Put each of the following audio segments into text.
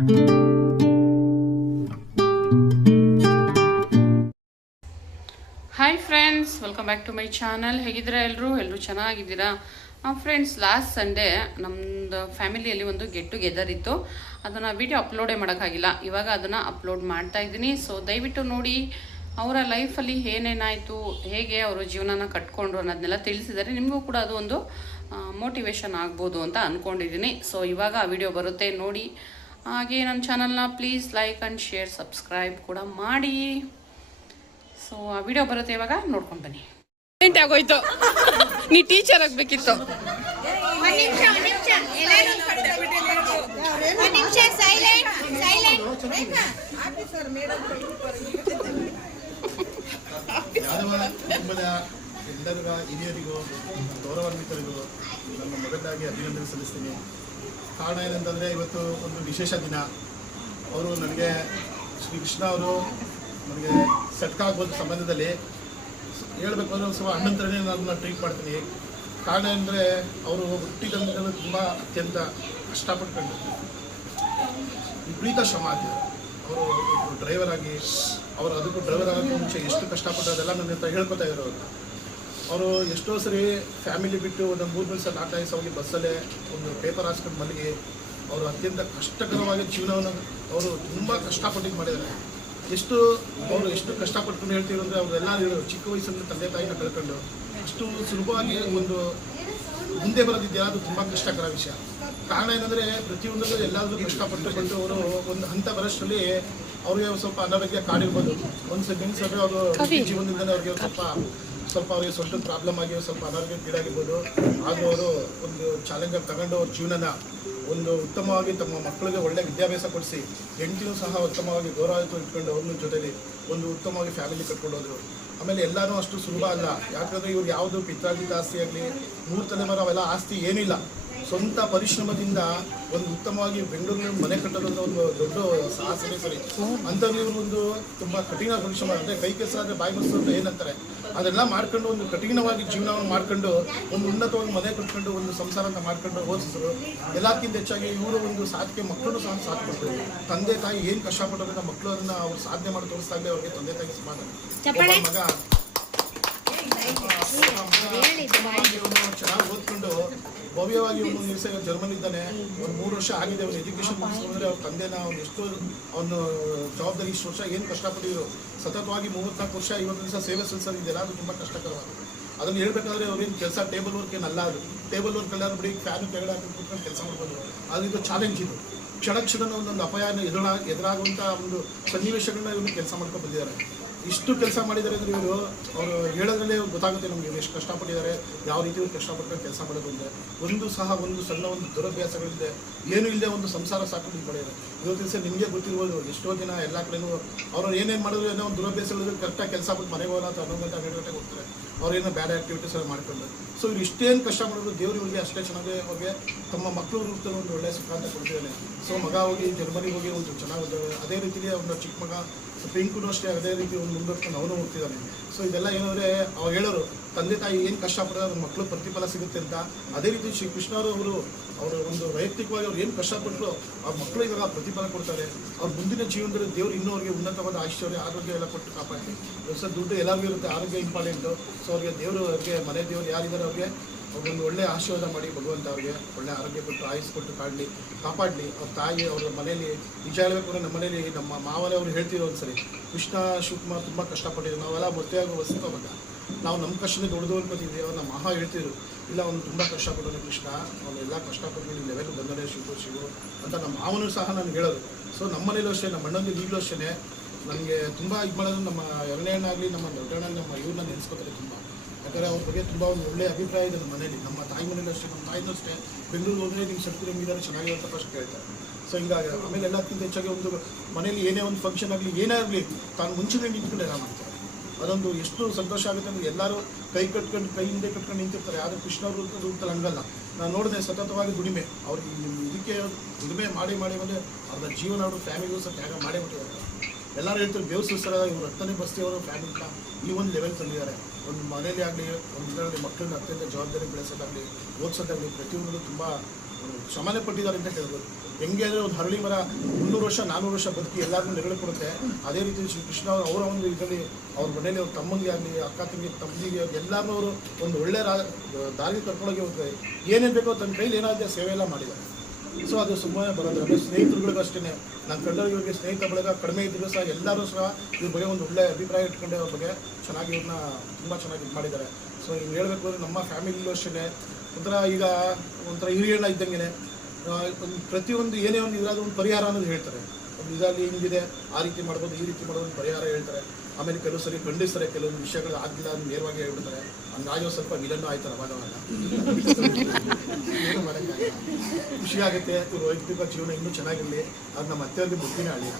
Hi friends, welcome back to my channel. ಹೇಗಿದ್ದೀರಾ ಎಲ್ಲರೂ ಚೆನ್ನಾಗಿದ್ದೀರಾ? ಫ್ರೆಂಡ್ಸ್, ಲಾಸ್ಟ್ ಸಂಡೇ ನಮ್ಮದು ಫ್ಯಾಮಿಲಿಯಲ್ಲಿ ಒಂದು ಗೆಟ್ ಟುಗೆದರ್ ಇತ್ತು. ಅದನ್ನು ವಿಡಿಯೋ ಅಪ್ಲೋಡೇ ಮಾಡೋಕ್ಕಾಗಿಲ್ಲ. ಇವಾಗ ಅದನ್ನು ಅಪ್ಲೋಡ್ ಮಾಡ್ತಾ ಇದ್ದೀನಿ. ಸೊ ದಯವಿಟ್ಟು ನೋಡಿ, ಅವರ ಲೈಫಲ್ಲಿ ಏನೇನಾಯಿತು, ಹೇಗೆ ಅವರು ಜೀವನನ ಕಟ್ಕೊಂಡ್ರು ಅನ್ನೋದನ್ನೆಲ್ಲ ತಿಳಿಸಿದ್ದಾರೆ. ನಿಮಗೂ ಕೂಡ ಅದು ಒಂದು ಮೋಟಿವೇಶನ್ ಆಗ್ಬೋದು ಅಂತ ಅಂದ್ಕೊಂಡಿದ್ದೀನಿ. ಸೊ ಇವಾಗ ಆ ವಿಡಿಯೋ ಬರುತ್ತೆ, ನೋಡಿ. ಹಾಗೆ ನನ್ನ ಚಾನಲ್ನ please like and share, subscribe ಕೂಡ ಮಾಡಿ. ಸೊ ಆ ವಿಡಿಯೋ ಬರುತ್ತೆ, ಇವಾಗ ನೋಡ್ಕೊಂಡು ಬನ್ನಿ. ಆಗೋಯ್ತು, ನೀ ಟೀಚರ್ ಆಗಬೇಕಿತ್ತು. ಎಲ್ಲರಿಗೂ ಹಿರಿಯರಿಗೂ ಗೌರವಾನ್ವಿತರಿಗೂ ನನ್ನ ಮೊದಲಾಗಿ ಅಭಿನಂದನೆ ಸಲ್ಲಿಸ್ತೀನಿ. ಕಾರಣ ಏನಂತಂದರೆ, ಇವತ್ತು ಒಂದು ವಿಶೇಷ ದಿನ. ಅವರು ನನಗೆ ಶ್ರೀಕೃಷ್ಣ ಅವರು ನನಗೆ ಸೆಟ್ಕ ಆಗ್ಬೋದು ಸಂಬಂಧದಲ್ಲಿ ಹೇಳ್ಬೇಕು ಅಂದರೆ ಸ್ವಲ್ಪ ಅಣ್ಣನ ಥರನೇ ನಾನು ಟ್ರೀಟ್ ಮಾಡ್ತೀನಿ. ಕಾರಣ ಅಂದರೆ, ಅವರು ಹುಟ್ಟಿದಂತಲೂ ತುಂಬ ಅತ್ಯಂತ ಕಷ್ಟಪಟ್ಕೊಂಡು ವಿಪರೀತ ಶ್ರಮ ಆಗ್ತಿದೆ. ಅವರು ಡ್ರೈವರ್ ಆಗಿ, ಅವರು ಅದಕ್ಕೂ ಡ್ರೈವರ್ ಆಗೋಕ್ಕೆ ಮುಂಚೆ ಎಷ್ಟು ಕಷ್ಟಪಟ್ಟು ಅದೆಲ್ಲ ನನ್ನ ಹತ್ರ ಹೇಳ್ಕೊತಾ ಇದ್ರು. ಅವರು ಎಷ್ಟೋ ಸರಿ ಫ್ಯಾಮಿಲಿ ಬಿಟ್ಟು ಒಂದು 3 ದಿವಸ 4 ದಿವಸ ಹೋಗಿ ಬಸ್ಸಲ್ಲೇ ಒಂದು ಪೇಪರ್ ಹಾಸ್ಕೊಂಡು ಮಲಗಿ ಅವರು ಅತ್ಯಂತ ಕಷ್ಟಕರವಾಗಿ ಜೀವನವನ್ನು ಅವರು ತುಂಬ ಕಷ್ಟಪಟ್ಟಿದ್ದು ಮಾಡಿದ್ದಾರೆ. ಅವರು ಎಷ್ಟು ಕಷ್ಟಪಟ್ಟು ಹೇಳ್ತೀವಿ ಅಂದರೆ, ಅವರೆಲ್ಲ ಚಿಕ್ಕ ವಯಸ್ಸಲ್ಲಿ ತಂದೆ ತಾಯಿನ ಕಳ್ಕೊಂಡು ಅಷ್ಟು ಸುಲಭವಾಗಿ ಒಂದು ಮುಂದೆ ಬರೋದಿದೆಯಲ್ಲ, ಅದು ತುಂಬ ಕಷ್ಟಕರ ವಿಷಯ. ಕಾರಣ ಏನಂದರೆ, ಪ್ರತಿಯೊಂದರಲ್ಲೂ ಎಲ್ಲಾದರೂ ಕಷ್ಟಪಟ್ಟುಕೊಂಡು ಅವರು ಒಂದು ಹಂತ ಬರೋಷ್ಟರಲ್ಲಿ ಅವ್ರಿಗೆ ಸ್ವಲ್ಪ ಅನಾರೋಗ್ಯ ಕಾಡಿರ್ಬೋದು. ಒಂದು ಸೆಕೆಂಡ್ಸ್ ಅಂದರೆ ಅವರು ಜೀವನದಿಂದಲೇ ಅವ್ರಿಗೆ ಸ್ವಲ್ಪ ಅವರಿಗೆ ಸ್ವಲ್ಪ ಪ್ರಾಬ್ಲಮ್ ಆಗಿ ಸ್ವಲ್ಪ ಅನಾರೋಗ್ಯಕ್ಕೀಡಾಗಿರ್ಬೋದು. ಹಾಗೂ ಅವರು ಒಂದು ಚಾಲೆಂಜರ್ ತಗೊಂಡು ಅವ್ರ ಜೀವನನ ಒಂದು ಉತ್ತಮವಾಗಿ ತಮ್ಮ ಮಕ್ಕಳಿಗೆ ಒಳ್ಳೆಯ ವಿದ್ಯಾಭ್ಯಾಸ ಕೊಡಿಸಿ, ಹೆಂಡತಿನೂ ಸಹ ಉತ್ತಮವಾಗಿ ಗೌರವ ಇಟ್ಕೊಂಡು ಅವ್ರ ಜೊತೆಲಿ ಒಂದು ಉತ್ತಮವಾಗಿ ಫ್ಯಾಮಿಲಿ ಕಟ್ಕೊಂಡು ಹೋದರು. ಆಮೇಲೆ ಎಲ್ಲರೂ ಅಷ್ಟು ಸುಲಭ ಅಲ್ಲ. ಯಾಕಂದರೆ ಇವ್ರು ಯಾವುದು ಪಿತ್ರಾರ್ಜಿತ ಆಸ್ತಿ ಆಗಲಿ, 3 ತಲೆಮಾರು ಅವೆಲ್ಲ ಆಸ್ತಿ ಏನಿಲ್ಲ. ಸ್ವಂತ ಪರಿಶ್ರಮದಿಂದ ಒಂದು ಉತ್ತಮವಾಗಿ ಬೆಂಗಳೂರಿನಲ್ಲಿ ಮನೆ ಕಟ್ಟೋದಂತ ಒಂದು ದೊಡ್ಡ ಸಾಹಸನೇ ಸರಿ. ಅಂಥವ್ರು ಇವರು ಒಂದು ತುಂಬ ಕಠಿಣ ಪರಿಶ್ರಮ, ಅಂದರೆ ಕೈ ಕೆಲಸ ಆದರೆ ಬಾಯಿ ಬಸ್ಸು ಅಂತ ಏನಂತಾರೆ, ಅದೆಲ್ಲ ಮಾಡ್ಕೊಂಡು ಒಂದು ಕಠಿಣವಾಗಿ ಜೀವನವನ್ನು ಮಾಡ್ಕೊಂಡು ಒಂದು ಉನ್ನತವಾಗಿ ಮನೆ ಕಟ್ಕೊಂಡು ಒಂದು ಸಂಸಾರ ಅಂತ ಮಾಡ್ಕೊಂಡು ಓದಿಸಿದ್ರು. ಎಲ್ಲಕ್ಕಿಂತ ಹೆಚ್ಚಾಗಿ ಇವರು ಒಂದು ಸಾಧಿಕೆ ಮಕ್ಕಳನ್ನು ಸಹ ಸಾಥ್. ತಂದೆ ತಾಯಿ ಏನು ಕಷ್ಟಪಟ್ಟೋದ್ರಿಂದ ಮಕ್ಕಳನ್ನ ಅವ್ರು ಸಾಧನೆ ಮಾಡಿ ತೋರಿಸ್ದಾಗಲೇ ಅವ್ರಿಗೆ ತಂದೆ ತಾಯಿ ಸಮಾಧಾನ. ಮಗ ಚೆನ್ನಾಗಿ ಓದ್ಕೊಂಡು ಭವ್ಯವಾಗಿ ಒಂದು ದಿವಸ ಜರ್ಮನಿ ಇದ್ದಾನೆ. ಒಂದು 3 ವರ್ಷ ಆಗಿದೆ ಅವ್ನು ಎಜುಕೇಷನ್ ಮುಗಿಸ್ಕೊಂಡ್ರೆ ಅವ್ರ ತಂದೆನ ಅವ್ನು ಎಷ್ಟು ಅವನು ಜವಾಬ್ದಾರಿ ಇಷ್ಟು ವರ್ಷ ಏನು ಕಷ್ಟಪಟ್ಟಿದ್ರು. ಸತತವಾಗಿ 34 ವರ್ಷ ಇವತ್ತು ದಿವಸ ಸೇವೆ ಸಲ್ಲಿಸೋದಿದೆಯಲ್ಲ, ಅದು ತುಂಬ ಕಷ್ಟಕರವಾಗಿದೆ. ಅದನ್ನು ಹೇಳ್ಬೇಕಾದ್ರೆ ಅವ್ರೇನು ಕೆಲಸ ಟೇಬಲ್ ವರ್ಕ್ ಏನಲ್ಲ, ಅದು ಟೇಬಲ್ ವರ್ಕ್ ಎಲ್ಲ ಬಿಡಿ ಫ್ಯಾನು ಕೆಳಗಡೆ ಹಾಕಿ ಕೂತ್ಕೊಂಡು ಕೆಲಸ ಮಾಡ್ಬೋದು. ಅದು ಇದು ಚಾಲೆಂಜ್. ಇದು ಕ್ಷಣ ಒಂದೊಂದು ಅಪಾಯನ ಎದುರಾಗುವಂಥ ಒಂದು ಸನ್ನಿವೇಶಗಳನ್ನ ಇವರು ಕೆಲಸ ಮಾಡ್ಕೊಂಡು ಬಂದಿದ್ದಾರೆ. ಇಷ್ಟು ಕೆಲಸ ಮಾಡಿದ್ದಾರೆ ಅಂದರೆ ಅವರು ಹೇಳೋದ್ರಲ್ಲೇ ಗೊತ್ತಾಗುತ್ತೆ ನಮಗೆ ಎಷ್ಟು ಕಷ್ಟಪಟ್ಟಿದ್ದಾರೆ, ಯಾವ ರೀತಿ ಕಷ್ಟಪಟ್ಟು ಕೆಲಸ ಮಾಡೋದು ಅಂದರೆ. ಒಂದು ಸಣ್ಣ ಒಂದು ದುರಭ್ಯಾಸಗಳಿದೆ, ಏನೂ ಇಲ್ಲದೆ ಒಂದು ಸಂಸಾರ ಸಾಕೊಂಡು ಪಡೆಯೋದು. ಇವತ್ತು ದಿವಸ ನಿಮಗೆ ಗೊತ್ತಿರ್ಬೋದು, ಎಷ್ಟೋ ದಿನ ಎಲ್ಲ ಕಡೆನೂ ಅವ್ರು ಏನೇನು ಮಾಡಿದ್ರು ಏನೋ ಒಂದು ದುರಭ್ಯಾಸಗಳಿದ್ರೆ ಕರೆಕ್ಟಾಗಿ ಕೆಲಸ ಬಿಟ್ಟು ಮನೆಗೆ ಹೋಗೋಣ ಅಥವಾ 11 ಗಂಟೆ 12 ಗಂಟೆಗೆ ಹೋಗ್ತಾರೆ. ಅವ್ರೇನೋ ಬ್ಯಾಡ್ ಆ್ಯಕ್ಟಿವಿಟೀಸ್ ಎಲ್ಲ ಮಾಡ್ಕೊಂಡು. ಸೊ ಇವ್ರು ಇಷ್ಟೇನು ಕಷ್ಟ ಮಾಡಿದ್ರು ದೇವ್ರು ಇವ್ರಿಗೆ ಅಷ್ಟೇ ಚೆನ್ನಾಗಿ ಅವ್ರಿಗೆ ತಮ್ಮ ಮಕ್ಕಳು ರೂಪದಲ್ಲಿ ಒಂದು ಒಳ್ಳೆಯ ಸುಖ ಅಂತ ಕೊಡ್ತಿದ್ದಾನೆ. ಸೊ ಮಗ ಹೋಗಿ ಜರ್ಮನಿಗೆ ಹೋಗಿ ಒಂದು ಚೆನ್ನಾಗಿ ಅದೇ ರೀತಿಯಲ್ಲಿ ಅವ್ನ ಚಿಕ್ಕ ಮಗ ಪಿಂಕುನು ಅಷ್ಟೇ ಅದೇ ರೀತಿ ಒಂದು ಮುಂದುವರ್ಕೊಂಡು ಅವನು ಹೋಗ್ತಿದ್ದಾನೆ. ಸೊ ಇದೆಲ್ಲ ಏನಂದರೆ ಅವ್ರು ಹೇಳೋರು, ತಂದೆ ತಾಯಿ ಏನು ಕಷ್ಟಪಡೋದು ಅವ್ರ ಮಕ್ಕಳು ಪ್ರತಿಫಲ ಸಿಗುತ್ತೆ ಅಂತ. ಅದೇ ರೀತಿ ಶ್ರೀ ಕೃಷ್ಣವರು ಅವರು ಒಂದು ವೈಯಕ್ತಿಕವಾಗಿ ಅವ್ರು ಏನು ಕಷ್ಟಪಟ್ಟರು ಅವ್ರ ಮಕ್ಕಳು ಇವಾಗ ಪ್ರತಿಫಲ ಕೊಡ್ತಾರೆ. ಅವ್ರ ಮುಂದಿನ ಜೀವನದಲ್ಲಿ ದೇವರು ಇನ್ನೂ ಅವ್ರಿಗೆ ಉನ್ನತವಾದ ಐಶ್ವರ್ಯ ಆರೋಗ್ಯ ಎಲ್ಲ ಕೊಟ್ಟು ಕಾಪಾಡ್ತೀವಿ. ಹೊಸ ದುಡ್ಡು ಎಲ್ಲರಿಗೂ ಇರುತ್ತೆ, ಆರೋಗ್ಯ ಇಂಪಾರ್ಟೆಂಟು. ಸೊ ಅವ್ರಿಗೆ ದೇವರು ಅವ್ರಿಗೆ ಮನೆ ದೇವರು ಯಾರಿದ್ದಾರೆ ಅವ್ರಿಗೆ ಅವ್ರೊಂದು ಒಳ್ಳೆಯ ಆಶೀರ್ವಾದ ಮಾಡಿ ಭಗವಂತ ಅವ್ರಿಗೆ ಒಳ್ಳೆಯ ಆರೋಗ್ಯ ಕೊಟ್ಟು ಆಯುಸ್ ಕೊಟ್ಟು ಕಾಪಾಡಲಿ. ಅವ್ರ ತಾಯಿ ಅವ್ರ ಮನೇಲಿ ನಿಜ ಹೇಳಬೇಕು ಅಂದರೆ, ನಮ್ಮ ಮನೇಲಿ ನಮ್ಮ ಮಾವನೇ ಅವ್ರು ಹೇಳ್ತೀವಿ ಒಂದ್ಸರಿ, ಕೃಷ್ಣ ಶಿವಕುಮಾರ್ ತುಂಬ ಕಷ್ಟಪಟ್ಟಿದ್ರು, ನಾವೆಲ್ಲ ಮದುವೆಯಾಗಿ ವಸ್ತುವಾಗ ನಾವು ನಮ್ಮ ಕಷ್ಟನೇ ದೊಡ್ಡದು ಅನ್ಕೋತಿದ್ವಿ. ಅವ್ರು ನಮ್ಮ ಮಹಾ ಹೇಳ್ತಿದ್ರು, ಇಲ್ಲ ಅವ್ನು ತುಂಬ ಕಷ್ಟಪಟ್ಟನು ಕೃಷ್ಣ, ಅವನ್ನೆಲ್ಲ ಕಷ್ಟಪಟ್ಟು ಈ ಲೆವೆಲ್ ಬಂದರೆ ಶಿವು ಅಂತ ನಮ್ಮ ಮಾವನೂ ಸಹ ನನಗೆ ಹೇಳೋದು. ಸೊ ನಮ್ಮ ಮನೇಲೂ ಅಷ್ಟೇ, ನಮ್ಮ ಅಣ್ಣಂದು ಈಗಲೂ ಅಷ್ಟೇ ನನಗೆ ತುಂಬ ಇದು ಮಾಡೋದು. ನಮ್ಮ ಎರಡನೇ ಅಣ್ಣಾಗಲಿ ನಮ್ಮ ದೊಡ್ಡಣ್ಣ ನಮ್ಮ ಇವ್ರನ್ನ ನೆನೆಸ್ಕೋತಾರೆ ತುಂಬ. ಯಾಕಂದರೆ ಅವ್ರ ಬಗ್ಗೆ ತುಂಬ ಒಂದು ಒಳ್ಳೆಯ ಅಭಿಪ್ರಾಯ ಇದೆ ನಮ್ಮ ಮನೇಲಿ. ನಮ್ಮ ತಾಯಿ ಮನೇಲಿ ಅಷ್ಟೇ, ನಮ್ಮ ತಾಯಿನೂ ಅಷ್ಟೇ ಬೆಂಗಳೂರು ಹೋದರೆ ನಿಮ್ಮ ಸೆಟ್ಕು ನಿಮ್ಗಿದ್ದಾರೆ ಚೆನ್ನಾಗಿದೆ ಅಂತ ಫಸ್ಟ್ ಕೇಳ್ತಾರೆ. ಸೊ ಹಿಂಗಾಗಿ ಆಮೇಲೆ ಎಲ್ಲಕ್ಕಿಂತ ಹೆಚ್ಚಾಗಿ ಒಂದು ಮನೇಲಿ ಏನೇ ಒಂದು ಫಂಕ್ಷನ್ ಆಗಲಿ ಏನೇ ಆಗಲಿ ತಾನು ಮುಂಚೆನೇ ನಿಂತ್ಕೊಂಡು ಎಲ್ಲ ಮಾಡ್ತಾರೆ. ಅದೊಂದು ಎಷ್ಟು ಸಂತೋಷ ಆಗುತ್ತೆ ಅಂದರೆ, ಎಲ್ಲರೂ ಕೈ ಹಿಂದೆ ಕಟ್ಕೊಂಡು ನಿಂತಿರ್ತಾರೆ. ಆದರೆ ಕೃಷ್ಣವ್ರ ರೂಪದಲ್ಲಿ ಹಂಗಲ್ಲ. ನಾನು ನೋಡಿದೆ, ಸತತವಾಗಿ ದುಡಿಮೆ ಅವ್ರಿಗೆ ಇದಕ್ಕೆ ದುಡಿಮೆ ಮಾಡಿ ಬಂದರೆ ಅವ್ರ ಜೀವನ ಅವರು ಫ್ಯಾಮಿಲಿಗೂ ತ್ಯಾಗ ಮಾಡೇ ಬಿಟ್ಟಿದ್ದಾರೆ. ಎಲ್ಲರೂ ಹೇಳ್ತಾರೆ ಬೇವು ಸುಸ್ತರ ಇವರು 10ನೇ ಬಸ್ತಿಯವರು ಫ್ಯಾಮಿಲಿನ ಈ ಒಂದು ಲೆವೆಲ್ ತಂದಿದ್ದಾರೆ. ಒಂದು ಮನೇಲಿ ಆಗಲಿ, ಒಂದು ಇದರಲ್ಲಿ ಮಕ್ಕಳನ್ನ ಅತ್ಯಂತ ಜವಾಬ್ದಾರಿ ಬೆಳೆಸೋದಾಗಲಿ, ಓದಿಸೋದಾಗಲಿ ಪ್ರತಿಯೊಂದು ತುಂಬ ಶ್ರಮನೆ ಪಟ್ಟಿದ್ದಾರೆ ಅಂತ ಹೇಳ್ಬೋದು. ಹೆಂಗೆ ಅಂದರೆ ಒಂದು ಹರಳಿ ಮರ 300 ವರ್ಷ 400 ವರ್ಷ ಬದುಕಿ ಎಲ್ಲರಿಗೂ ನೆರಳು ಕೊಡುತ್ತೆ, ಅದೇ ರೀತಿ ಶ್ರೀಕೃಷ್ಣ ಅವರ ಒಂದು ಇದರಲ್ಲಿ ಅವ್ರ ಮನೇಲಿ ಅವ್ರ ತಮ್ಮಂಗೆ ಆಗಲಿ, ಅಕ್ಕ ತಂಗಿ ತಮ್ಮನಿಗೆ ಎಲ್ಲರನ್ನೂ ಅವರು ಒಂದು ಒಳ್ಳೆ ದಾರಿ ಕರ್ಕೊಂಡೋಗಿ ಹೋಗ್ತಾರೆ. ಏನೇನು ಬೇಕೋ ತನ್ನ ಕೈಲಿ ಏನಾದರೂ ಸೇವೆ ಎಲ್ಲ ಮಾಡಿದ್ದಾರೆ. ಸೊ ಅದು ಸುಮ್ಮನೆ ಬರೋದು. ಆಮೇಲೆ ಸ್ನೇಹಿತರುಗಳಿಗೂ ಅಷ್ಟೇ, ನಾನು ಕಂಡವ್ರಿಗೆ ಸ್ನೇಹಿತ ಬಳಗ ಕಡಿಮೆ ಇದ್ದರೂ ಸಹ ಎಲ್ಲರೂ ಸಹ ಇವ್ರ ಬಗ್ಗೆ ಒಂದು ಒಳ್ಳೆ ಅಭಿಪ್ರಾಯ ಇಟ್ಕೊಂಡೆ ಅವ್ರ ಬಗ್ಗೆ ಚೆನ್ನಾಗಿ ಇವ್ರನ್ನ ತುಂಬ ಚೆನ್ನಾಗಿ ಇದು ಮಾಡಿದ್ದಾರೆ. ಸೊ ಹಿಂಗೆ ಹೇಳಬೇಕು ಅಂದರೆ ನಮ್ಮ ಫ್ಯಾಮಿಲಿಲೂ ಅಷ್ಟೇ ಒಂಥರ ಈಗ ಒಂಥರ ಹಿರಿಯಣ್ಣ ಇದ್ದಂಗೆ ಒಂದು ಪ್ರತಿಯೊಂದು ಏನೇ ಒಂದು ಇದಾದರೂ ಒಂದು ಪರಿಹಾರ ಅನ್ನೋದು ಹೇಳ್ತಾರೆ. ಒಂದು ಇದರಲ್ಲಿ ಹಿಂಗಿದೆ, ಆ ರೀತಿ ಮಾಡ್ಬೋದು, ಈ ರೀತಿ ಮಾಡೋದು ಪರಿಹಾರ ಹೇಳ್ತಾರೆ. ಆಮೇಲೆ ಕೆಲವು ಸರಿ ಖಂಡಿಸ್ತಾರೆ, ಕೆಲವೊಂದು ವಿಷಯಗಳು ಆಗಿಲ್ಲ ಅಂತ ನೇರವಾಗಿ ಹೇಳ್ಬಿಡ್ತಾರೆ. ಹಂಗಾಗಿ ಸ್ವಲ್ಪ ವಿಲನ್ನು ಆಯ್ತಾರೆ ಅವಾಗವಾಗ. ಏನು ಮಾಡೋಕ್ಕಾಗಲ್ಲ, ಖುಷಿ ಆಗುತ್ತೆ. ಇವ್ರ ವೈಯಕ್ತಿಕ ಜೀವನ ಇನ್ನೂ ಚೆನ್ನಾಗಿರಲಿ. ಅದು ನಮ್ಮ ಅತ್ತೆಯವ್ರಿಗೆ ಬುದ್ಧಿನೇ ಅಳಿಯ.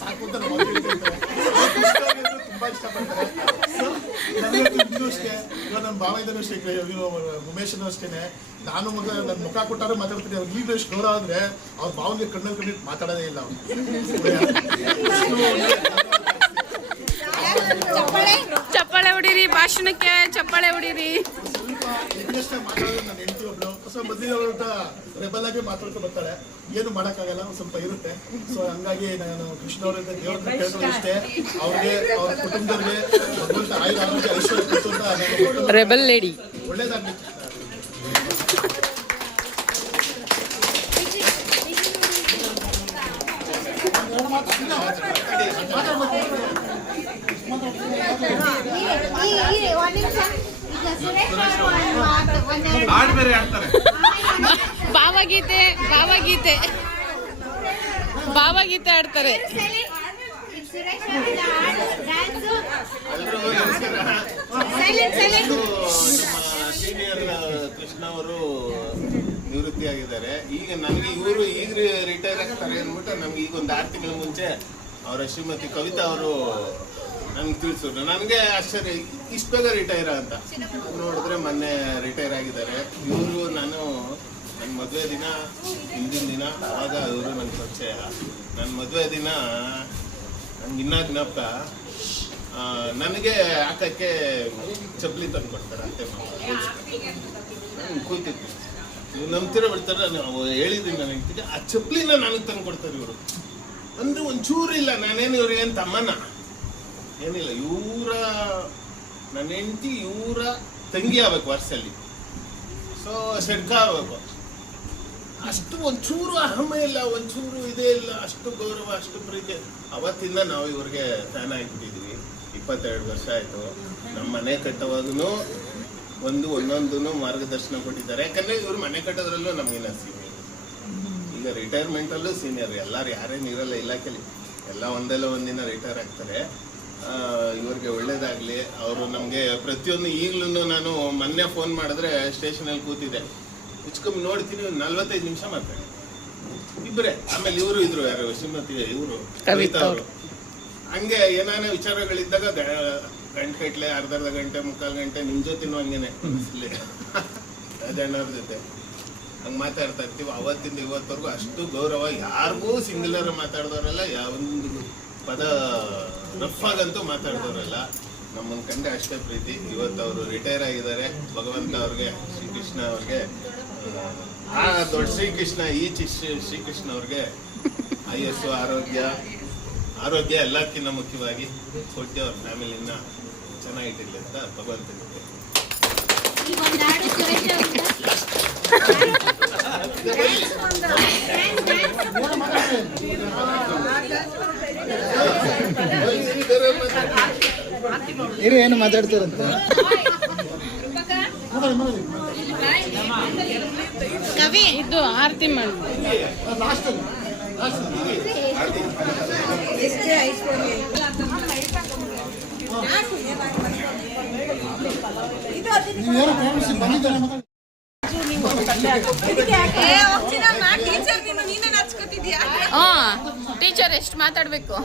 ಸಾಕು ಅಂತ ತುಂಬಾ ಇಷ್ಟಪಡ್ತಾರೆ. ಇನ್ನೂ ಅಷ್ಟೇ, ಇವಾಗ ನನ್ನ ಭಾವ ಇದ್ದೂ ಅಷ್ಟೇ, ಉಮೇಶನು ಅಷ್ಟೇನೆ. ನಾನು ನನ್ನ ಮುಖ ಕೊಟ್ಟಾರು ಮಾತಾಡ್ತೀನಿ. ಅವ್ರು ಈಗಲೂ ಎಷ್ಟು ಗೌರವ ಅಂದರೆ ಅವ್ರ ಭಾವನಿಗೆ ಕಣ್ಣಲ್ಲಿ ಕಂಡಿಟ್ಟು ಮಾತಾಡೋದೇ ಇಲ್ಲ ಅವ್ರು. ಚಪ್ಪಾಳೆ ಹೊಡೀರಿ, ಭಾಷಣಕ್ಕೆ ಚಪ್ಪಾಳೆ ಹೊಡೀರಿ. ಇನ್ನಷ್ಟೇ ಮಾತಾಡೋದು ನನ್ನ ಹೆಂಡತಿ ಒಬ್ಳು ಸ್ವಲ್ಪ ಮೊದಲಿಗೆ ಅವ್ರ ರೆಬಲ್ ಆಗಿ ಮಾತಾಡ್ಕೊಂಡು ಬರ್ತಾಳೆ. ಏನು ಮಾಡೋಕ್ಕಾಗಲ್ಲ, ಒಂದು ಸ್ವಲ್ಪ ಇರುತ್ತೆ. ಸೊ ಹಂಗಾಗಿ ನಾನು ಕೃಷ್ಣ ಅವರಿಂದ ದೇವ್ರ ಕೇಳೋದು ಇಷ್ಟೇ, ಅವ್ರಿಗೆ ಅವ್ರ ಕುಟುಂಬದವ್ರಿಗೆ ಭಗವಂತ ಆರೋಗ್ಯ ಐಶ್ವರ್ಯ ಕೊಟ್ಟು ಅಂತ ರೆಬಲ್ ಲೇಡಿ ಒಳ್ಳೇದಾಗ್ಲಿ. ಭಾವಗೀತೆ ಭಾವಗೀತೆ ಭಾವಗೀತೆ ಆಡ್ತಾರೆ. ಸೀನಿಯರ್ ಕೃಷ್ಣ ಅವರು ನಿವೃತ್ತಿ ಆಗಿದ್ದಾರೆ. ಈಗ ನನಗೆ ಇವರು ಈಗ ರಿಟೈರ್ ಆಗ್ತಾರೆ ಅಂದ್ಬಿಟ್ಟು ನಮ್ಗೆ ಈಗ ಒಂದು 6 ತಿಂಗಳ ಮುಂಚೆ ಅವರ ಶ್ರೀಮತಿ ಕವಿತಾ ಅವರು ನನ್ಗೆ ತಿಳಿಸಿದ್ರು. ನನಗೆ ಆಶ್ಚರ್ಯ, ಇಷ್ಟು ಬೇಗ ರಿಟೈರ್ ಅಂತ. ನೋಡಿದ್ರೆ ಮೊನ್ನೆ ರಿಟೈರ್ ಆಗಿದ್ದಾರೆ. ಇವರು ನನ್ನ ಮದುವೆ ದಿನ ಹಿಂದಿನ ದಿನ ಆವಾಗ ಇವರು ನನ್ನ ಪರಿಚಯ. ನನ್ನ ಮದುವೆ ದಿನ ನಂಗೆ ಇನ್ನೂ ಜ್ಞಾಪಕ, ನನಗೆ ಹಾಕಕ್ಕೆ ಚಪ್ಪಲಿ ತಂದು ಕೊಡ್ತಾರೆ ಅತ್ತೆ ಮಾವ. ಕೂತಿತ್ತು, ನೀವು ನಂಬ್ತಿರೋ ಬಿಡ್ತಾರೆ, ನಾವು ಹೇಳಿದ್ದೀನಿ ನನ್ನ ಹೆಂಡತಿಗೆ, ಆ ಚಪ್ಪಲಿನ ನನಗೆ ತಂದು ಕೊಡ್ತಾರೆ ಇವರು. ಅಂದರೆ ಒಂಚೂರು ಇಲ್ಲ, ನಾನೇನು ಇವ್ರಿಗೆ ಏನು ತಮ್ಮನ ಏನಿಲ್ಲ. ನನ್ನ ಹೆಂಡತಿ ಇವರ ತಂಗಿ ಆಗ್ಬೇಕು ವರ್ಷಲ್ಲಿ. ಸೊ ಸೆಡ್ಕ ಆಗ್ಬೇಕು. ಅಷ್ಟು ಒಂಚೂರು ಅಹಮ ಇಲ್ಲ, ಒಂಚೂರು ಇದೇ ಇಲ್ಲ, ಅಷ್ಟು ಗೌರವ, ಅಷ್ಟು ಪ್ರೀತಿ. ಅವತ್ತಿಂದ ನಾವು ಇವ್ರಿಗೆ ಫ್ಯಾನ್ ಆಗಿಬಿಟ್ಟಿದ್ವಿ. 22 ವರ್ಷ ಆಯಿತು. ನಮ್ಮ ಮನೆ ಕಟ್ಟುವಾಗೂ ಒಂದೊಂದೂ ಮಾರ್ಗದರ್ಶನ ಕೊಟ್ಟಿದ್ದಾರೆ. ಯಾಕಂದರೆ ಇವರು ಮನೆ ಕಟ್ಟೋದ್ರಲ್ಲೂ ನಮಗಿನ್ನ ಸೀನಿಯರ್, ಈಗ ರಿಟೈರ್ಮೆಂಟಲ್ಲೂ ಸೀನಿಯರ್. ಎಲ್ಲರೂ ಯಾರೇನು ಇರಲ್ಲ ಇಲಾಖೆಯಲ್ಲಿ, ಎಲ್ಲ ಒಂದೆಲ್ಲ ಒಂದಿನ ರಿಟೈರ್ ಆಗ್ತಾರೆ. ಇವ್ರಿಗೆ ಒಳ್ಳೇದಾಗಲಿ. ಅವರು ನಮಗೆ ಪ್ರತಿಯೊಂದು ಈಗಲೂ ನಾನು ಮೊನ್ನೆ ಫೋನ್ ಮಾಡಿದ್ರೆ ಸ್ಟೇಷನಲ್ಲಿ ಕೂತಿದ್ದೆ, ಹೆಚ್ಚುಕಮ್ಮಿ ನೋಡ್ತೀನಿ 45 ನಿಮಿಷ ಮಾತಾಡಿ ಇಬ್ಬರೇ. ಆಮೇಲೆ ಇವರು ಇದ್ರು, ಯಾರು ಶ್ರೀಮತಿ ಇವರು ಕವಿತಾ ಅವರು. ಹಂಗೆ ಏನಾನ ವಿಚಾರಗಳಿದ್ದಾಗ ಗಂಟೆ ಅರ್ಧ ಗಂಟೆ ಮುಕ್ಕಾಲು ಗಂಟೆ ನಿಮ್ಮ ಜೊತೆನೂ ಹಂಗೇನೆ ಇಲ್ಲಿ ರಾಜಣ್ಣವ್ರ ಜೊತೆ ಹಂಗೆ ಮಾತಾಡ್ತಾ ಇರ್ತೀವಿ. ಅವತ್ತಿಂದ ಇವತ್ತವರೆಗೂ ಅಷ್ಟು ಗೌರವ. ಯಾರಿಗೂ ಸಿಂಗ್ಯುಲರ್ ಮಾತಾಡಿದವರೆಲ್ಲ, ಯಾವೊಂದು ಪದ ರಫ್ ಆಗಂತೂ ಮಾತಾಡಿದವರಲ್ಲ. ನಮ್ಮನ್ನು ಕಂಡೆ ಅಷ್ಟೇ ಪ್ರೀತಿ. ಇವತ್ತು ಅವರು ರಿಟೈರ್ ಆಗಿದ್ದಾರೆ. ಭಗವಂತ ಅವ್ರಿಗೆ, ಶ್ರೀಕೃಷ್ಣ ಅವ್ರಿಗೆ, ಆ ದೊಡ್ಡ ಶ್ರೀಕೃಷ್ಣ, ಈ ಶ್ರೀಕೃಷ್ಣ ಅವ್ರಿಗೆ ಆಯಸ್ಸು, ಆರೋಗ್ಯ ಎಲ್ಲಕ್ಕಿಂತ ಮುಖ್ಯವಾಗಿ ಕೊಟ್ಟು ಅವ್ರ ಫ್ಯಾಮಿಲಿನ ಚೆನ್ನಾಗಿಟ್ಟಿರ್ಲಿ ಅಂತ ಭಗವಂತ. ಏನು ಮಾತಾಡ್ತೀರಂತ ಕವಿ ಇದು ಆರತಿ ಮಾಡಿ. ಟೀಚರ್ ಎಷ್ಟು ಮಾತಾಡ್ಬೇಕು,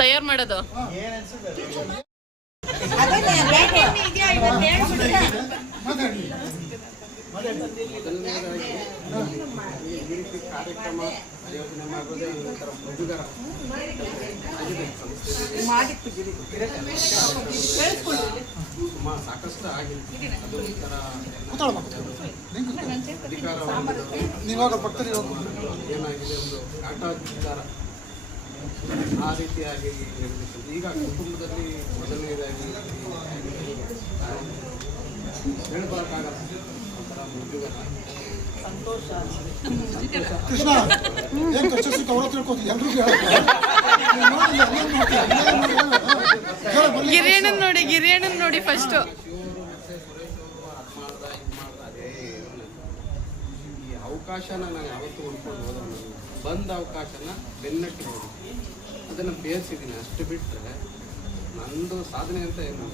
ತಯಾರು ಮಾಡೋದು. ಮೊದಲನೇದಾಗಿ ಈ ರೀತಿ ಕಾರ್ಯಕ್ರಮ ಆಯೋಜನೆ ಮಾಡೋದೇ ಒಂಥರ ಮುಜುಗರ ಆಗಿದೆ ಸುಮಾರು ಸಾಕಷ್ಟು ಆಗಿದೆ. ಅದು ಒಂಥರ ಅಧಿಕಾರ ಏನಾಗಿದೆ ಒಂದು ಕಾಟಾಚಾರ ಆ ರೀತಿಯಾಗಿ ನಡೆದಿತ್ತು. ಈಗ ಕುಟುಂಬದಲ್ಲಿ ಮೊದಲನೇದಾಗಿ ಹೇಳ್ಬಾರ್ದಾಗಲ್ಲ ಒಂಥರ ಮುಜುಗರ. ಕೃಷ್ಣ ಏನ್ ಕಷ್ಟ ಸಿಕ್ಕ ಅವ್ರ ತಿಳ್ಕೊತಿ ಎಲ್ರಿಗೂ ಗಿರಿಯಣ್ಣನ್ ನೋಡಿ ಫಸ್ಟ್. ಈ ಅವಕಾಶನ ನಾನು ಯಾವತ್ತೂ ಉಳ್ಕೊಂಡು ಹೋದವನು. ಬಂದ ಅವಕಾಶನ ಬೆನ್ನಟ್ಟಿ ಹೋಗಿ ಅದನ್ನು ಬೇಯಿಸಿದ್ದೀನಿ. ಅಷ್ಟು ಬಿಟ್ಟರೆ ನಂದು ಸಾಧನೆ ಅಂತ ಏನು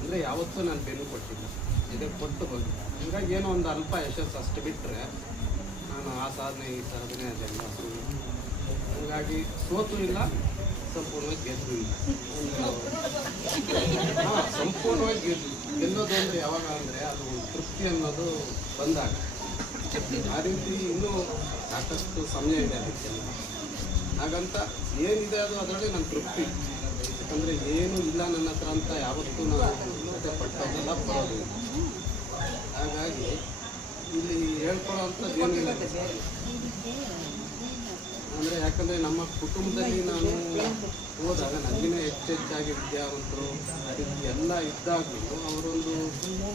ಅಂದರೆ ಯಾವತ್ತೂ ನಾನು ಬೆನ್ನು ಕೊಟ್ಟಿಲ್ಲ, ಇದಕ್ಕೆ ಕೊಟ್ಟು ಹೋಗಿ. ಹೀಗಾಗಿ ಏನೋ ಒಂದು ಅಲ್ಪ ಯಶಸ್ಸು ಅಷ್ಟು ಬಿಟ್ಟರೆ ನಾನು ಆ ಸಾಧನೆ ಈ ಸಾಧನೆ ಅದೆಲ್ಲ ಸುಳ್ಳು. ಹಾಗಾಗಿ ಸೋತು ಇಲ್ಲ, ಸಂಪೂರ್ಣವಾಗಿ ಗೆದ್ದು ಇಲ್ಲ. ಸಂಪೂರ್ಣವಾಗಿ ಗೆಲ್ಲೋದು ಅಂದರೆ ಯಾವಾಗ ಅಂದರೆ ಅದು ತೃಪ್ತಿ ಅನ್ನೋದು ಬಂದಾಗ. ಆ ರೀತಿ ಇನ್ನೂ ಸಾಕಷ್ಟು ಸಮಯ ಇದೆ ಅದಕ್ಕೆಲ್ಲ. ಹಾಗಂತ ಏನಿದೆ ಅದು ಅದರಲ್ಲಿ ನನ್ನ ತೃಪ್ತಿ. ಯಾಕಂದರೆ ಏನೂ ಇಲ್ಲ ನನ್ನ ಹತ್ರ ಅಂತ ಯಾವತ್ತೂ ನಾನು ಮತ್ತೆ ಪಟ್ಟೋದೆಲ್ಲ ಬರೋದಿಲ್ಲ. ಹಾಗಾಗಿ ಇಲ್ಲಿ ಹೇಳ್ಕೊಳ್ಳೋ ಅಂಥದ್ದು ಏನಿಲ್ಲ ಅಂದರೆ, ಯಾಕಂದರೆ ನಮ್ಮ ಕುಟುಂಬದಲ್ಲಿ ನಾನು ಹೋದಾಗ ನನಗಿನ ಹೆಚ್ಚೆಚ್ಚಾಗಿ ವಿದ್ಯಾವಂತರು ಎಲ್ಲ ಇದ್ದಾಗಲೂ ಅವರೊಂದು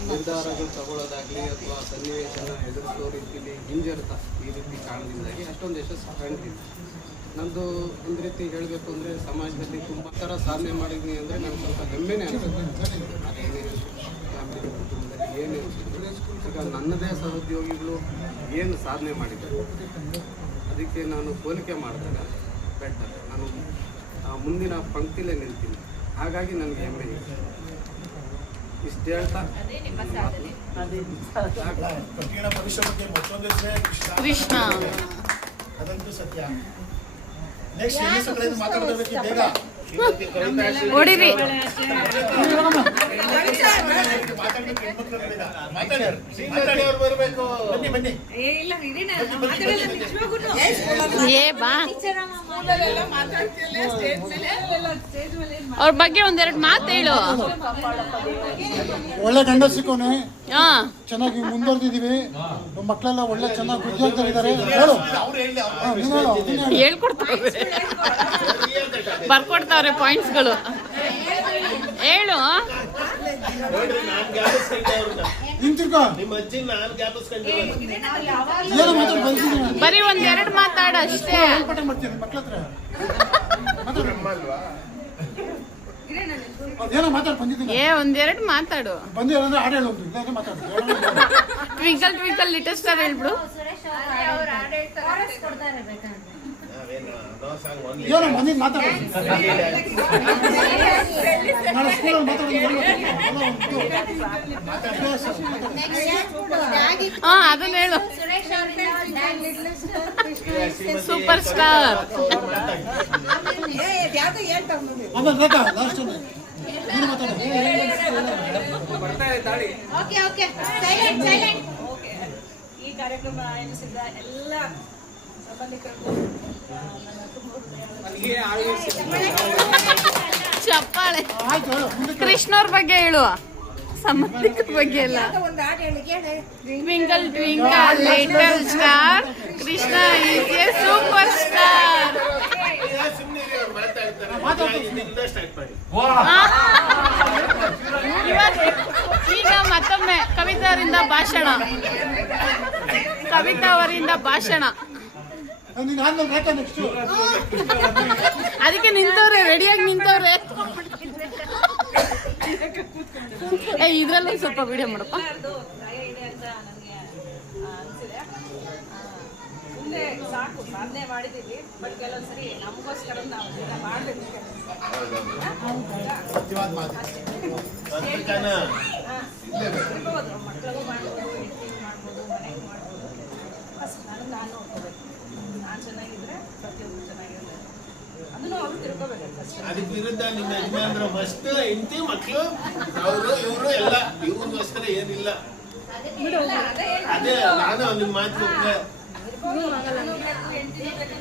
ನಿರ್ಧಾರಗಳು ತಗೊಳ್ಳೋದಾಗಲಿ ಅಥವಾ ಸನ್ನಿವೇಶನ ಎದುರಿಸೋ ರೀತಿಯಲ್ಲಿ ಹಿಂಜರಿತ ಈ ರೀತಿ ಕಾರಣದಿಂದಾಗಿ ಅಷ್ಟೊಂದು ಯಶಸ್ಸು ಕಾಣ್ತಿದ್ದೆ. ನಂದು ಒಂದು ರೀತಿ ಹೇಳಬೇಕು ಅಂದರೆ ಸಮಾಜದಲ್ಲಿ ತುಂಬ ಥರ ಸಾಧನೆ ಮಾಡಿದ್ದೀನಿ ಅಂದರೆ ನಾನು ಸ್ವಲ್ಪ ಹೆಮ್ಮೆನೇ ಅನಿಸುತ್ತೆ. ಅದೇನೇ ಫ್ಯಾಮಿಲಿ ಕುಟುಂಬದಲ್ಲಿ ಏನೇ ಈಗ ನನ್ನದೇ ಸಹೋದ್ಯೋಗಿಗಳು ಏನು ಸಾಧನೆ ಮಾಡಿದ್ದಾರೆ ಅದಕ್ಕೆ ನಾನು ಹೋಲಿಕೆ ಮಾಡಿದಾಗ ಬೆಟರ್, ನಾನು ಮುಂದಿನ ಪಂಕ್ತಿಲೇ ನಿಲ್ತೀನಿ. ಹಾಗಾಗಿ ನನಗೆ ಹೆಮ್ಮೆ ಇದೆ. ಇಷ್ಟು ಹೇಳ್ತಾ ಕಠಿಣ ಪರಿಶ್ರಮಕ್ಕೆ ಮತ್ತೊಂದು ಹೆಸರೇ ಕೃಷ್ಣ. ಅದಂತೂ ಸತ್ಯ. ನೆಕ್ಸ್ಟ್ ಎಲ್ಲಿ ಕಡೆಯಿಂದ ಮಾತಾಡೋದಕ್ಕೆ ಬೇಗ ಹೊಡಿರಿ. ಬರಬೇಕು. ಬನ್ನಿ ಬನ್ನಿ. ಏ ಬಾ, ಅವ್ರ ಬಗ್ಗೆ ಒಂದೆರಡು ಮಾತು ಹೇಳು. ಒಳ್ಳೆ ಗಂಡ ಸಿಕ್ಕೋನೆ, ಹಾ, ಚೆನ್ನಾಗಿ ಮುಂದುವರೆದಿದ್ದೀವಿ, ಮಕ್ಕಳೆಲ್ಲ ಒಳ್ಳೆ ಚೆನ್ನಾಗಿ ಉದ್ಯೋಗದಲ್ಲಿದ್ದಾರೆ. ಹೇಳು, ನೀನು ಹೇಳು, ನೀನು ಹೇಳು. ಹೇಳ್ಕೊಡ್ತಾವ್ರೆ, ಬರ್ಕೊಡ್ತಾವ್ರೆ ಪಾಯಿಂಟ್ಸ್ಗಳು. ಹೇಳು. ನಿಂತಿರ್ಕೋ. ನಿಮ್ಮ ಅಜ್ಜಿ ನಾನು ಜ್ಞಾಪಿಸ್ಕೊಂಡಿದ್ದೀನಿ. ಏನೋ ಮಾತಾಡಿ ಬಂದಿದ್ದೀನಿ. ಬರೀ ಒಂದೆರಡು ಮಾತಾಡ ಅಷ್ಟೇ. ಪಟ ಮಾಡ್ತೀನಿ ಮಕ್ಳ ಹತ್ರ. ಏನೋ ಮಾತಾಡಿ ಬಂದಿದ್ದೀನಿ. ಏ ಒಂದೆರಡು ಮಾತಾಡು. ಬಂದಿರೋದ್ರೆ ಹಾಡು ಹೇಳು ಒಂದು. ಇದಾದ್ರೆ ಮಾತಾಡು. ಟ್ವಿಂಕಲ್ ಟ್ವಿಂಕಲ್ ಲಿಟಲ್ ಸ್ಟಾರ್ ಹೇಳ್ಬಿಡು. ಏನೋ ಬಂದಿದ್ದು ಮಾತಾಡು. ನಾಳೆ ಸ್ಕೂಲಲ್ಲಿ ಮಾತಾಡೋದು. ಹಾ, ಅದನ್ನ ಹೇಳು. Super star. ಆಮೇಲೆ ರೇಖಾ ಲಾಸ್ಟ್ ನೀನು ಮಾತಾಡು. ಈ ಕಾರ್ಯಕ್ರಮ ಆಯೋಜಿಸಿದ ಎಲ್ಲ ಸಂಬಂಧಿಕರಿಗೂ ಚಪ್ಪಾಳೆ. ಆಯ್ತು ಹೇಳು ಮುಂದೆ. ಕೃಷ್ಣವ್ರ ಬಗ್ಗೆ ಹೇಳು, ಸಂಬಂಧಿಕರ ಬಗ್ಗೆ ಎಲ್ಲ. Twinkle twinkle little star, Krishna is A super star. ಈಗ ಮತ್ತೊಮ್ಮೆ ಕವಿತಾ ಅವರಿಂದ ಭಾಷಣ. ಕವಿತಾ ಅವರಿಂದ ಭಾಷಣ. ನೀನು ಆದ್ಮೇಲೆ ರೇಖಾ ನೆಕ್ಸ್ಟ್. ಅದಕ್ಕೆ ನಿಂತವ್ರೆ, ರೆಡಿಯಾಗಿ ನಿಂತವ್ರೆ. ಏ ಇದ್ರಲ್ಲಿ ಸ್ವಲ್ಪ ವಿಡಿಯೋ ಮಾಡಪ್ಪ. ಭಯ ಇದೆ ಅಂತ ನನಗೆ ಅನಿಸಿದೆ. ಮುಂದೆ ಸಾಕು, ಸಾಧನೆ ಮಾಡಿದ್ದೀವಿ, ಬಟ್ ಕೆಲವೊಂದ್ಸರಿ ನಮಗೋಸ್ಕರ ನಾವು ಇದನ್ನ ಮಾಡಬೇಕು. ಸತ್ಯವಾದ ಮಾತು. ತಿಳ್ಕೋಬೋದು, ಮಕ್ಕಳಿಗೂ ಮಾಡ್ಬೋದು, ಹೆಂಡತಿಗೂ ಮಾಡ್ಬೋದು, ಮನೆಗೂ ಮಾಡ್ಬೋದು. ಫಸ್ಟ್ ನಾನು ನೋಡ್ಕೋಬೇಕು. ನಾನು ಚೆನ್ನಾಗಿದ್ರೆ ಪ್ರತಿಯೊಬ್ಬರು ಚೆನ್ನಾಗಿರ್ಬೇಕು. ಅದನ್ನು ಅವರು ತಿಳ್ಕೋಬೇಕು ಫಸ್ಟ್. ಅದಕ್ಕೆ ವಿರುದ್ಧ ನಿಮ್ಮ ಯಜಮಾನ್ರು ಫಸ್ಟ್ ಹೆಂಡತಿ ಮಕ್ಕಳು ಅವರು ಇವರು ಎಲ್ಲ ಇವ್ರಿಗೋಸ್ಕರ ಏನಿಲ್ಲ. ಅದೇ ನಾನು ನಿಮ್ಮ ಮಾತು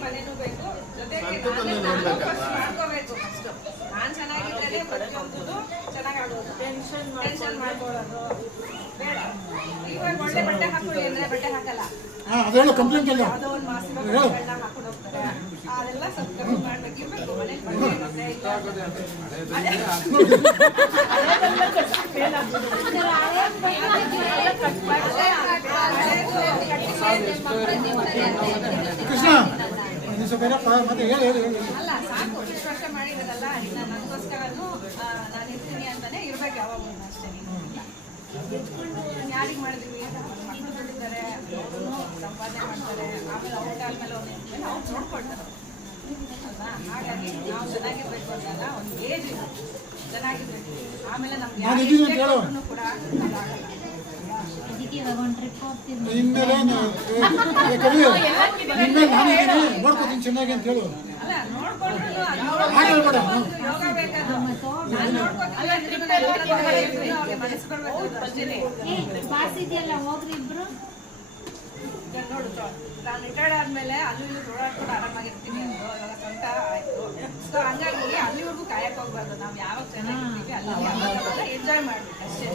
ಮನೆನೂ ಬೇಕು ಜೊತೆಗೆ ಸ್ವಂತದನ್ನ ನೋಡ್ಬೇಕಲ್ವಾ? ಮಾಡ್ಕೋಬೇಕು ಫಸ್ಟ್. ನಾನ್ ಚೆನ್ನಾಗಿದ್ದರೆ ಪ್ರತಿಯೊಂದು ಚೆನ್ನಾಗಾಗೋದು. ಟೆನ್ಷನ್ ಮಾಡ್ಕೊಳ್ಳೋದು ಬೇಡ. ಇವಾಗ ಒಳ್ಳೆ ಬಟ್ಟೆ ಹಾಕೊಳ್ಳಿ ಅಂದ್ರೆ ಬಟ್ಟೆ ಹಾಕಲ್ಲ. ಅದು ಹೇಳು ಕಂಪ್ಲೇಂಟ್ ಇಲ್ಲ. ಯಾವುದೋ ಒಂದು ಮಾಸಿಕ ಬಟ್ಟೆಗಳನ್ನ ಹಾಕೊಂಡು ಹೋಗ್ತಾರೆ. ಅದೆಲ್ಲ ಸ್ವಲ್ಪ ಕಮ್ಮಿ ಮಾಡ್ಬೇಕು. ಇರ್ಬೇಕು ಮನೇಲಿ ಬಟ್ಟೆ ಇರುತ್ತೆ. ಕೃಷ್ಣ ನೀನು ಸ್ವಲ್ಪ ಇರಪ್ಪ, ಮತ್ತೆ ಹೇಳಿ ಹೇಳಿ ಹೇಳಿ. ಅಲ್ಲ ಸಾಕು, ಇಷ್ಟು ವರ್ಷ ಮಾಡಿರೋದಲ್ಲ, ಇನ್ನ ನನಗೋಸ್ಕರನು ನಾನು ಇರ್ತೀನಿ ಅಂತಾನೆ ಇರ್ಬೇಕು ಯಾವಾಗ ಅಷ್ಟೇ. ಯಾರಿಗೆ ಮಾಡಿದ್ವಿ, ಮಕ್ಕಳು ದುಡಿತಾರೆ, ಅವರು ಸಂಪಾದನೆ ಮಾಡ್ತಾರೆ, ಆಮೇಲೆ ಅವ್ರ ಕಾಲ ಮೇಲೆ ಅವ್ರು ನೋಡ್ಕೊಳ್ತಾರೆ ಅಲ್ವಾ. ಹಾಗಾಗಿ ನಾವು ಚೆನ್ನಾಗಿರ್ಬೇಕು ಅಂದಾಗ ಒಂದು ಏಜ್ ಇದೆ, ಚೆನ್ನಾಗಿರ್ಬೇಕು. ಆಮೇಲೆ ನಮ್ಗೆ ನಾನು ಇದ್ದೀನಿ ಅಂತ ಹೇಳು. ಕೂಡ ಅದಾಗಲ್ಲ. ಇನ್ಮೇಲೆ ಕವಿ ಇನ್ಮೇಲೆ ನಾನಿದ್ದೀನಿ ನೋಡ್ಕೋತೀನಿ ಚೆನ್ನಾಗಿ ಅಂತ ಹೇಳು. ಅಲ್ಲ ನೋಡ್ಕೊಂಡ್ರು ಹಾಗೆ ಹೇಳ್ಬೇಡ. ಯೋಗ ಬೇಕಾದ್ರು ನಾನು ನೋಡ್ಕೊತೀನಿ. ಅವ್ರಿಗೆ ಮನಸ್ಸು ಬರ್ಬೇಕು ಅಷ್ಟೇನೆ. ಈಗ ನೋಡು, ನಾನು ರಿಟೈರ್ಡ್ ಆದ್ಮೇಲೆ ಅಲ್ಲಿ ಇಲ್ಲಿ ಓಡಾಡ್ಕೊಂಡು ಆರಾಮಾಗಿರ್ತೀನಿ ಅಂದು ಇವಾಗ ಸ್ವಂತ ಆಯ್ತು. ಸೊ ಹಂಗಾಗಿ ಅಲ್ಲಿವರೆಗೂ ಕಾಯಕ್ ಹೋಗ್ಬಾರ್ದು. ನಾವು ಯಾವಾಗ ಚೆನ್ನಾಗಿರ್ತೀವಿ ಅಲ್ಲಿ ಎಂಜಾಯ್ ಮಾಡ್ಬೇಕು ಅಷ್ಟೇ,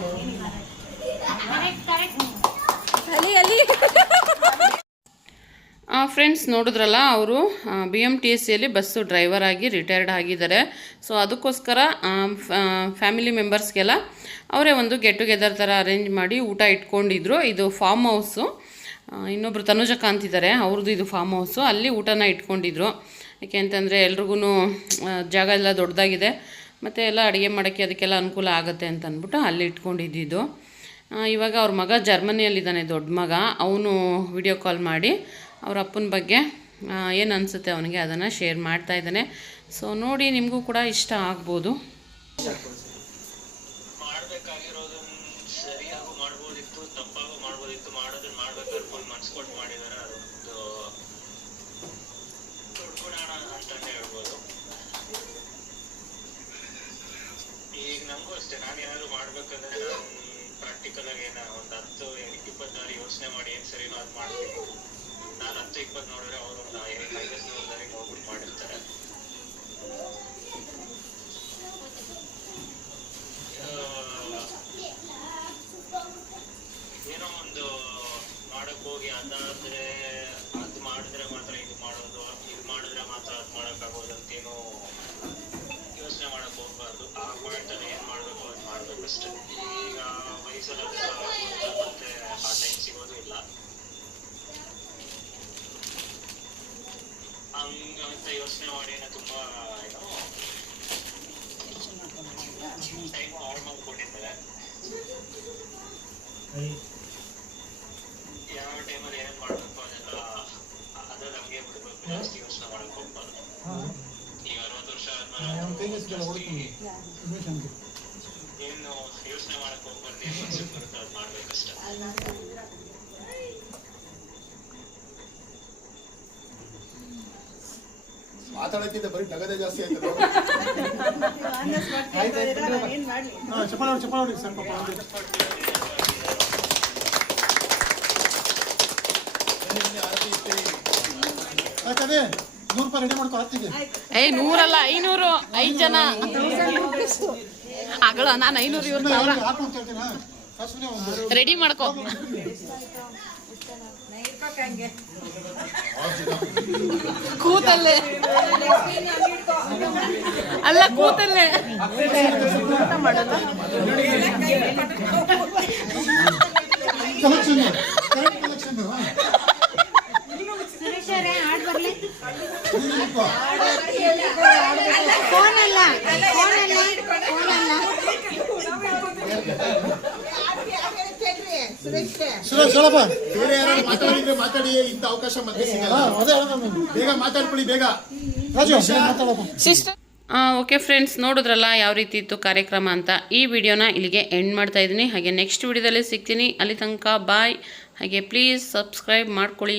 ಏನಿಲ್ಲ. ಫ್ರೆಂಡ್ಸ್ ನೋಡಿದ್ರಲ್ಲ, ಅವರು BMTCಯಲ್ಲಿ ಬಸ್ಸು ಡ್ರೈವರ್ ಆಗಿ ರಿಟೈರ್ಡ್ ಆಗಿದ್ದಾರೆ. ಸೊ ಅದಕ್ಕೋಸ್ಕರ ಫ್ಯಾಮಿಲಿ ಮೆಂಬರ್ಸ್ಗೆಲ್ಲ ಅವರೇ ಒಂದು ಗೆಟ್ ಟುಗೆದರ್ ಥರ ಅರೇಂಜ್ ಮಾಡಿ ಊಟ ಇಟ್ಕೊಂಡಿದ್ರು. ಇದು ಫಾರ್ಮ್ ಹೌಸು, ಇನ್ನೊಬ್ಬರು ತನುಜಕಾಂತ್ ಇದ್ದಾರೆ, ಅವ್ರದ್ದು ಇದು ಫಾರ್ಮ್ ಹೌಸು. ಅಲ್ಲಿ ಊಟನ ಇಟ್ಕೊಂಡಿದ್ರು. ಯಾಕೆ ಅಂತಂದರೆ ಎಲ್ರಿಗೂ ಜಾಗ ಎಲ್ಲ ದೊಡ್ಡದಾಗಿದೆ ಮತ್ತು ಎಲ್ಲ ಅಡುಗೆ ಮಾಡೋಕ್ಕೆ ಅದಕ್ಕೆಲ್ಲ ಅನುಕೂಲ ಆಗುತ್ತೆ ಅಂತ ಅಂದ್ಬಿಟ್ಟು ಅಲ್ಲಿ ಇಟ್ಕೊಂಡಿದ್ದು. ಇವಾಗ ಅವ್ರ ಮಗ ಜರ್ಮನಿಯಲ್ಲಿದ್ದಾನೆ, ದೊಡ್ಡ ಮಗ. ಅವನು ವಿಡಿಯೋ ಕಾಲ್ ಮಾಡಿ ಅವ್ರ ಅಪ್ಪನ ಬಗ್ಗೆ ಏನು ಅನಿಸುತ್ತೆ ಅವನಿಗೆ ಅದನ್ನು ಶೇರ್ ಮಾಡ್ತಾ ಇದ್ದಾನೆ. ಸೊ ನೋಡಿ, ನಿಮಗೂ ಕೂಡ ಇಷ್ಟ ಆಗ್ಬೋದು. ಮಾಡಬೇಕಾಗಿರೋದನ್ನ ಸರಿಯಾಗೂ ಮಾಡ್ಬೋದಿತ್ತು, ತಪ್ಪಾಗೂ ಮಾಡ್ಬೋದಿತ್ತು. ಮಾಡೋದನ್ನ ಮಾಡ್ಬೇಕು ಮನ್ಸು ಕೊಟ್ಟು ಮಾಡಿದಾರೆ. ಅದೊಂದು ದೊಡ್ಡ ಗುಣ ಅಂತಾನೆ ಹೇಳ್ಬೋದು. ಈಗ ನಮಗೂ ಅಷ್ಟೇ, ನಾನು ಏನಾದ್ರು ಮಾಡ್ಬೇಕಂದ್ರೆ ನಾನು ಪ್ರಾಕ್ಟಿಕಲ್ ಆಗಿ ಒಂದು 10-20 ದಾರಿ ಯೋಚನೆ ಮಾಡಿ ಏನು ಸರಿನೋ ಅದು ಮಾಡ್ತೀನಿ. ನಾನು 10-20 ನೋಡಿದ್ರೆ ಅವರು ಒಂದು 5-10 ದಾರಿಗೆ ಹೋಗ್ಬಿಟ್ಟು ಮಾಡಿರ್ತಾರೆ. ಏನೋ ಒಂದು ಮಾಡಕ್ ಹೋಗಿ ಅದಾದ್ರೆ ಅದು ಮಾಡಿದ್ರೆ ಮಾತ್ರ ಇದು ಮಾಡೋದು, ಇದು ಮಾಡಿದ್ರೆ ಮಾತ್ರ ಅದು ಮಾಡೋಕ್ಕಾಗೋದು ಅಂತೇನೋ ಯೋಚನೆ ಮಾಡಕ್ ಹೋಗ್ಬಾರ್ದು. ಆ ಪಾಯಿಂಟ್ ಅಲ್ಲಿ ಏನ್ ಮಾಡ್ಬೇಕು ಅದು ಮಾಡ್ಬೇಕಷ್ಟೇ. ಈಗ ವಯಸ್ಸಲ್ಲಿ ಮತ್ತೆ ಆ ಟೈಮ್ ಸಿಗೋದು ಇಲ್ಲ. ಹಂಗಂತ ಯೋಚನೆ ಮಾಡಿ ತುಂಬಾ ಏನೋ ಟೈಮ್ ಹಾಳು ಮಾಡ್ಕೊಂಡಿದ್ದಾರೆ. ಯಾವ ಟೈಮಲ್ಲಿ ಏನೇನು ಮಾಡಬೇಕು ಅದೆಲ್ಲ ನಮಗೆ ಬಿಡಬೇಕು. ಜಾಸ್ತಿ ಯೋಚನೆ ಮಾಡಕ್ ಹೋಗ್ಬಾರ್ದು. ಈಗ 60 ವರ್ಷ ಆದ್ಮೇಲೆ ಏನು ಯೋಚನೆ ಮಾಡಕ್ ಹೋಗ್ಬಾರ್ದು. ಏನು ಮನ್ಸಿಗೆ ಬರುತ್ತೆ ಅದು ಮಾಡ್ಬೇಕಷ್ಟೇ. ಮಾತಾಡಕ್ಕಿಂತ ಬರೀ ನಗದೇ ಜಾಸ್ತಿ ಆಯ್ತು. ಚಪ್ಪಾಳೆ ಚಪ್ಪಾಳೆ ಸ್ವಲ್ಪ ಯಾಕಂದ್ರೆ 100 ರೂಪಾಯಿ ರೆಡಿ ಮಾಡ್ಕೊ ಹತ್ತಿದೆ. 100 ಅಲ್ಲ 500, 5 ಜನ ಆಗಲ್ಲ. ನಾನು 500 ಇವ್ರು ಹಾಕೊಂಡು ಹೇಳ್ತೀನಾ ರೆಡಿ ಮಾಡ್ಕೊ. ಕೂತಲ್ಲೇ ಅಲ್ಲ, ಕೂತಲ್ಲೇ ಕಲೆಕ್ಷನ್ ಕರೆಕ್ಟ್ ಕಲೆಕ್ಷನ್. ಸುರೇಶ್ ಹೇಳಪ್ಪ. ಬೇರೆ ಯಾರು ಮಾತಾಡಿದ್ರೆ ಮಾತಾಡಿ, ಇಂಥ ಅವಕಾಶ ಮತ್ತೆ ಸಿಗಲ್ಲ. ಅದೇ ಬೇಗ ಮಾತಾಡ್ಕೊಳ್ಳಿ, ಬೇಗ. ರಾಜು ಮಾತಾಡಪ್ಪ. ಸಿಸ್ಟರ್ ಓಕೆ ಫ್ರೆಂಡ್ಸ್, ನೋಡಿದ್ರಲ್ಲ ಯಾವ ರೀತಿ ಇತ್ತು ಕಾರ್ಯಕ್ರಮ ಅಂತ. ಈ ವಿಡಿಯೋನ ಇಲ್ಲಿಗೆ ಎಂಡ್ ಮಾಡ್ತಾ ಇದ್ದೀನಿ. ಹಾಗೆ ನೆಕ್ಸ್ಟ್ ವಿಡಿಯೋದಲ್ಲಿ ಸಿಗ್ತೀನಿ. ಅಲ್ಲಿ ತನಕ ಬಾಯ್. ಹಾಗೆ ಪ್ಲೀಸ್ ಸಬ್ಸ್ಕ್ರೈಬ್ ಮಾಡ್ಕೊಳ್ಳಿ.